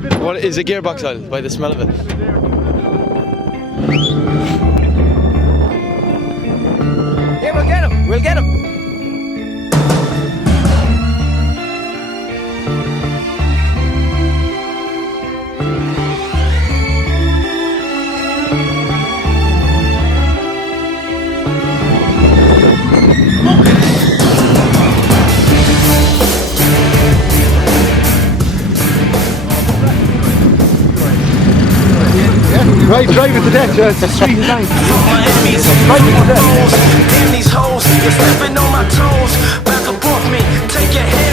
What is a gearbox oil by the smell of it? Yeah, we'll get him. We'll get him. Right, drive it to death, it's a sweet line. My enemies, Drive it to death. damn these hoes, you're stepping on my toes. Back up off me, take your hand